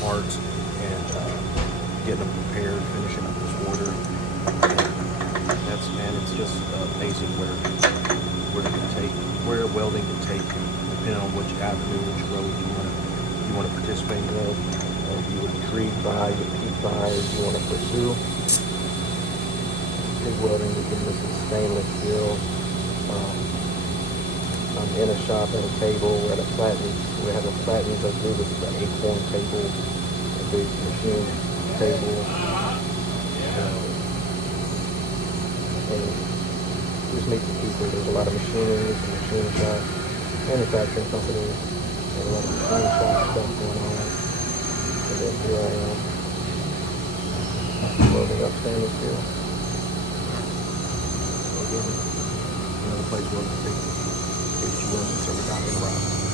parts and getting them prepared, finishing up this order. It's just amazing where welding can take you, depending on which avenue, which road you want to participate in, or you would intrigue by, you keep by, or you want to pursue. TIG welding, again, this is stainless steel. I'm in a shop at a table. We're at a flattening. We have a flattening. I believe this is an acorn table, a big machine table. And just meet the people. There's a lot of machinery, machine shop, manufacturing companies, and a lot of machine shop stuff going on. And then here I am, welding up stainless steel. Again, another place where people get you in, so we got in the rock.